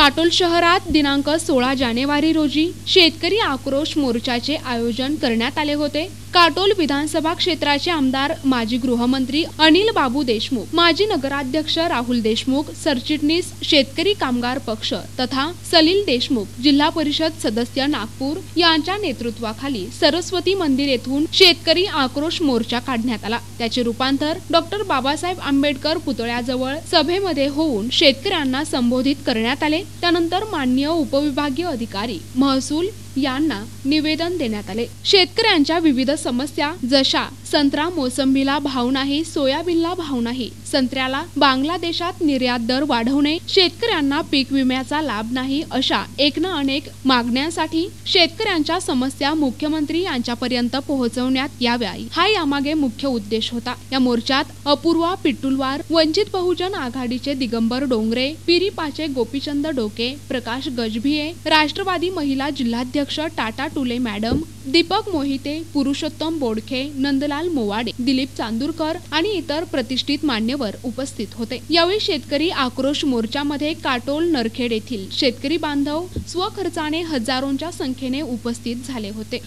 काटोल शहरात दिनांक 16 जानेवारी रोजी शेतकरी आक्रोश मोर्चाचे आयोजन करण्यात आले होते। काटोल विधानसभा क्षेत्राचे आमदार, माजी गृहमंत्री अनिल बाबू देशमुख, माजी नगराध्यक्ष राहुल देशमुख, सरचिटणीस शेतकरी कामगार पक्ष तथा सलील देशमुख, जिल्हा परिषद सदस्य नागपूर यांच्या नेतृत्वाखाली सरस्वती मंदिर येथून शेतकरी आक्रोश मोर्चा काढण्यात आला। त्याचे रूपांतर डॉक्टर बाबासाहेब आंबेडकर पुतळ्याजवळ सभेमध्ये होऊन शेतकऱ्यांना संबोधित करण्यात आले। त्यानंतर माननीय उपविभागीय अधिकारी महसूल यांना निवेदन देण्यात आले। शेतकऱ्यांच्या विविध समस्या जशा संत्रा मोसंबीला भाव नाही, सोयाबीनला भाव नाही, संत्र्याला बांगलादेशात निर्यात दर वाढवणे, शेतकऱ्यांना पीक विम्याचा लाभ नाही, अशा एक ना अनेक मागण्यांसाठी शेतकऱ्यांच्या समस्या मुख्यमंत्री यांच्यापर्यंत पोहोचवण्यात याव्या, हा यामागे मुख्य उद्देश होता। या मोर्चात अपूर्वा पिट्टुलवार, वंचित बहुजन आघाडीचे दिगंबर डोंगरे, पिरीपाचे गोपीचंद डोके, प्रकाश गजभिये, राष्ट्रवादी महिला जिल्हाध्यक्ष टाटा टुले मॅडम, दीपक मोहिते, पुरुषोत्तम बोडखे, नंदलाल मोवाडे, दिलीप चांदूरकर आणि इतर प्रतिष्ठित मान्यवर उपस्थित होते। यावेळी शेतकरी आक्रोश मोर्चामध्ये काटोल नरखेड येथील शेतकरी बांधव स्वखर्चाने हजारोंच्या संख्येने उपस्थित झाले होते।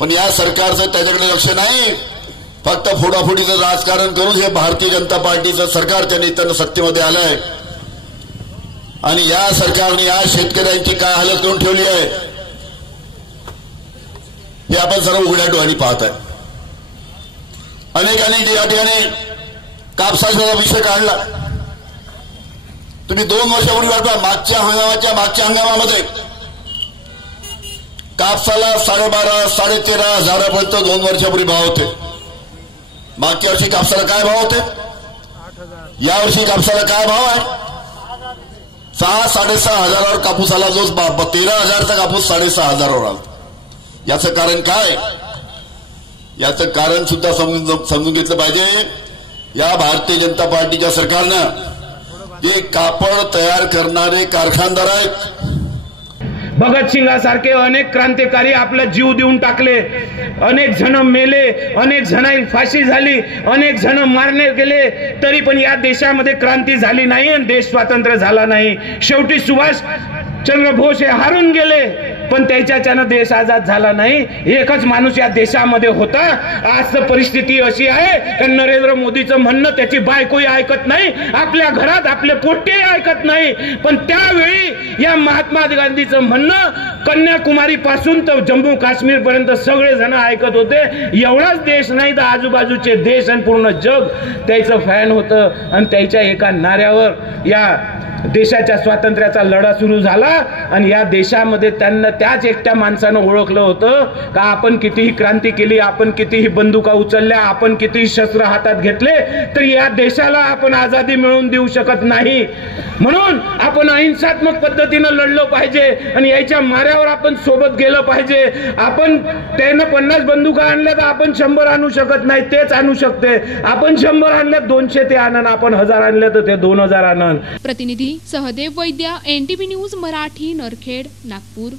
पण या सरकारचं त्याच्याकडे लक्ष नाही, फक्त फोडाफोडीचं राजकारण करून हे भारतीय जनता पार्टीचं सरकार त्यांनी सत्तेमध्ये आलंय आणि या सरकारने या शेतकऱ्यांची काय हालत करून ठेवली आहे हे आपण सर्व उघड्या डोळ्यांनी पाहत आहे। अनेकांनी या ठिकाणी कापसाचा विषय काढला। तुम्ही 2 वर्षापूर्वी वाटला मागच्या हंगामामध्ये कापसाला 12,500-13,000 हजारापर्यंत 2 वर्षापूर्वी भाव होते। मागच्या वर्षी कापसाला काय भाव होते? या वर्षी कापसाला काय भाव आहे? 6-6.5 हजारावर कापूस आला, जो 13,000चा कापूस 6.5 हजारावर आला। याचं कारण काय? याचं कारण सुद्धा समजून घेतलं पाहिजे। या भारतीय जनता पार्टीच्या सरकारनं जे कापड तयार करणारे कारखानदार आहेत, भगतसिंगासारखे अनेक क्रांतिकारी आपला जीव देऊन टाकले, अनेक जण मेले, अनेक जणांची फाशी झाली, अनेक जण मारले गेले, तरी पण या देशामध्ये क्रांती झाली नाही आणि देश स्वतंत्र झाला नाही। शेवटी सुभाष चंद्र बोस हे हारून गेले, पण त्याच्यानं देश आजाद झाला नाही। एकच माणूस या देशामध्ये होता। आज परिस्थिती अशी आहे की नरेंद्र मोदीचं म्हणणं त्याची बायकोही ऐकत नाही, आपल्या घरात आपले पोट्टेही ऐकत नाही, पण त्यावेळी या महात्मा गांधीचं म्हणणं कन्याकुमारी पासून तर जम्मू काश्मीर पर्यंत सगळे जण ऐकत होते। एवढाच देश नाही तर आजूबाजूचे देश आणि पूर्ण जग त्याचं फॅन होतं आणि त्याच्या एका नाऱ्यावर या देशाच्या स्वातंत्र्याचा लढा सुरू झाला आणि या देशामध्ये त्यांना त्याच एकट्या माणसानं ओळखलं होतं का आपण कितीही क्रांती केली, आपण कितीही बंदुका उचलल्या, आपण कितीही शस्त्र हातात घेतले, तर या देशाला आपण आझादी मिळवून देऊ शकत नाही। म्हणून आपण अहिंसात्मक पद्धतीनं लढलो पाहिजे आणि याच्या माऱ्यावर आपण सोबत गेलं पाहिजे। आपण त्यानं 50 बंदुका आणल्या तर आपण 100 आणू शकत नाही, तेच आणू शकते। आपण 100 आणल्या 200 ते आणन, आपण 1000 आणल्या तर ते 2000 आणन। प्रतिनिधी सहदेव वैद्य, NTV न्यूज मराठी, नरखेड, नागपूर।